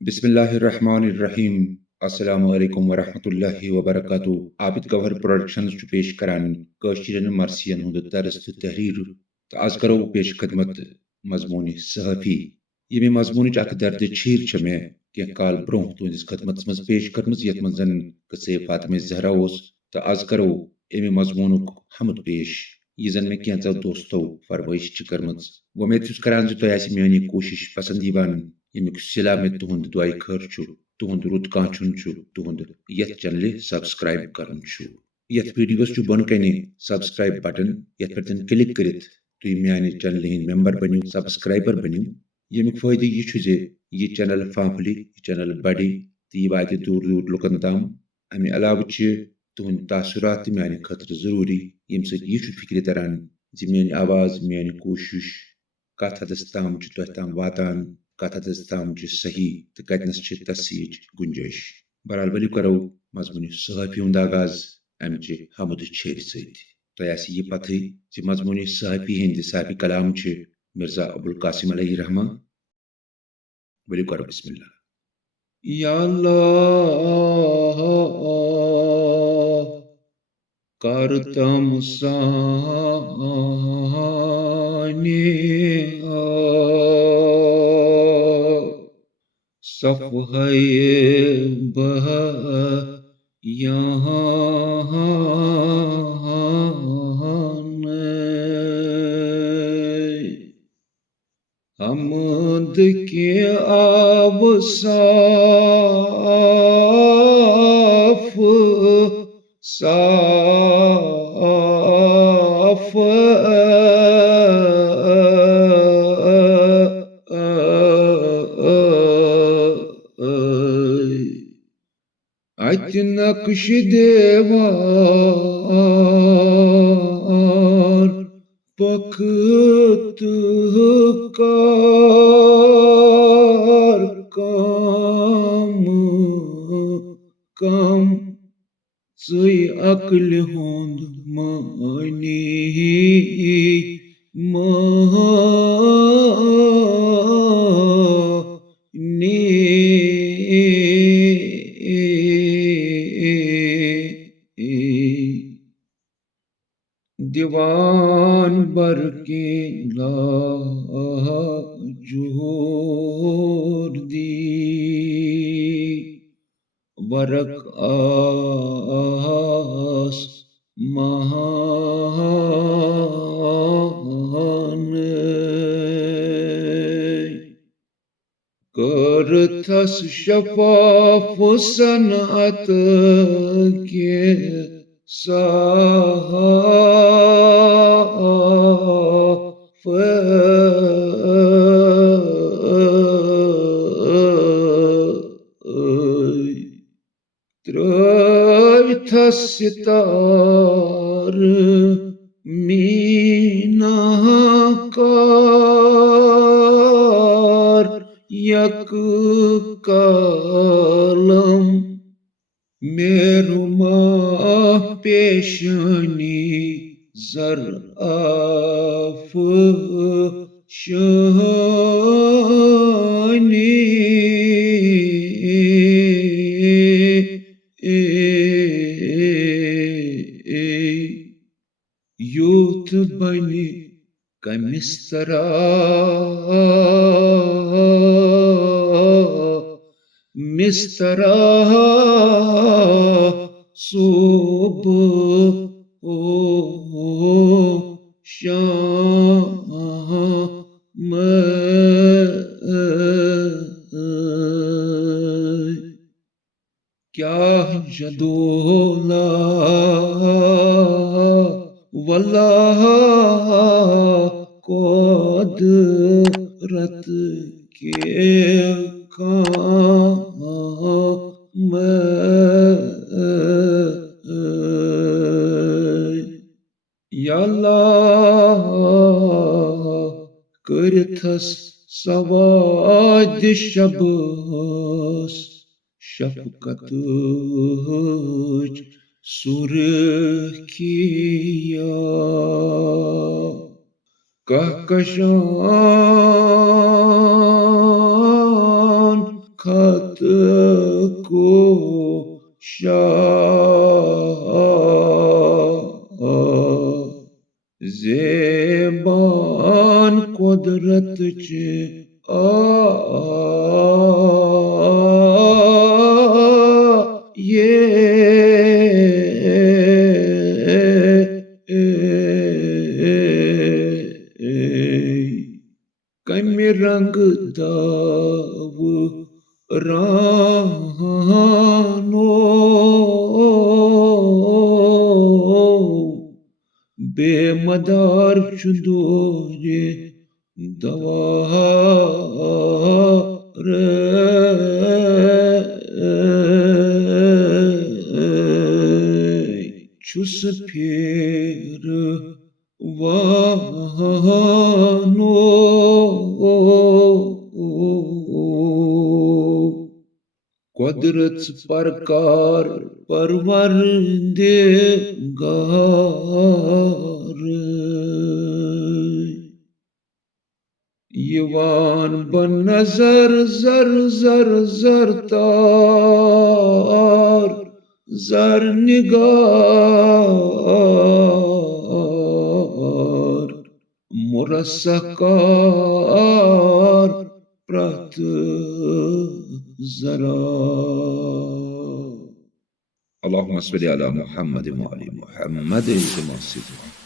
بسم اللہ الرحمن الرحیم السلام علیکم ورحمۃ اللہ وبرکاتہ عابد گوہر پروڈکشنز چھُ پیش کران کٲشِرٮ۪ن مرثین ہُنٛد درس تہٕ تحریر تہٕ آز کرو پیش خدمت مضموٗنِ صحافی ییٚمہِ مضموٗنٕچ اکھ درد چھیٖر چھےٚ مےٚ کینٛہہ کال برٛونٛہہ تُہنٛدِس خدمتس منٛز پیش کٔرمٕژ یتھ منٛز زن قصے فاطمہ زہرا اوس تہٕ آز کرو اَمہِ مضموٗنُک حمد پیش یہِ زن مےٚ کینٛژو دوستو فرمٲیش چھِ کٔرمٕژ وۄمید چھُس کران زِ تۄہہِ آسہِ میٛانہِ یہِ کوٗشش پسنٛد یِوان ییٚمیُک صِلہ مےٚ تُہُنٛد دُعاے خٲر چھُ تُہُنٛد رُت کانٛچُن چھُ تُہُنٛد یتھ چنلہِ سبسکرایب کرُن چھُ یتھ ویڈیوس چھُ بۄنہٕ کنہِ سبسکرایب بٹن یتھ پٮ۪ٹھ زن کلک کٔرِتھ تُہۍ میانہِ چنلہِ ہٕنٛدۍ ممبر بٔنِو سبسکرایبر بٔنِو ییٚمیُک فٲیدٕ یہِ چھُ زِ یہِ چنل پھانٛپھلہِ یہِ چنل بڑِ تہٕ یہِ واتہِ دوٗر دوٗر لُکن تام امہِ علاوٕ چھِ تُہنٛدۍ تاثرات تہِ میانہِ خٲطرٕ ضروٗری ییٚمہِ سۭتۍ یہِ چھُ فکرِ تران زِ میٲنۍ آواز میٲنۍ کوٗشش کتھ حدس تام چھِ تۄہہِ تام واتان کتھ حدس تام چھِ صحیح تہٕ کتنس چھِ تصحیٖحٕچ گُنجٲیش بہرحال ؤلِو کرو مضموٗنہِ صحافی ہُنٛد آغاز امچہِ حمد چھیرِ سۭتۍ تۄہہِ آسہِ یہِ پتہٕے زِ مضموٗنہِ صحافی ہٕنٛدِ صاحبِ کلام چھِ مرزا ابوالقاسم علیہ رحمہ ؤلِو کرو بسم اللہ یا اللہ کرتم سانے صفحۂ بیان حمد کے آب صاف صاف اتہِ نقش دیوار پخت کار کم کم ژٕے عقلہِ ہُنٛد معنی دیوان برقِ لاجور دی ورق آسمان کٔرتھس شفاف صنعت کے صاف ترٲوتھس ستار میناکار یک کالم میرو ماہ پیشانی زر آفشانی یوتھ بنہِ کٔمِس مسترا صبح شام کیا جدولا واللہ قدرت کے کام یا اللہ کٔرِتھس سواد شبس شفقتٕچ سُرخِیا کہکشان خط کو زیبان قدرت چے کمی رنگ داو رانو بے مدار چندوری دوار چس پھر وانو قدرت پرکار پروردگار یوان بن نظر زر زر زر تار زر نگار مرسکار پرت ذرا اللهم صل على محمد وعلى محمد كما صليت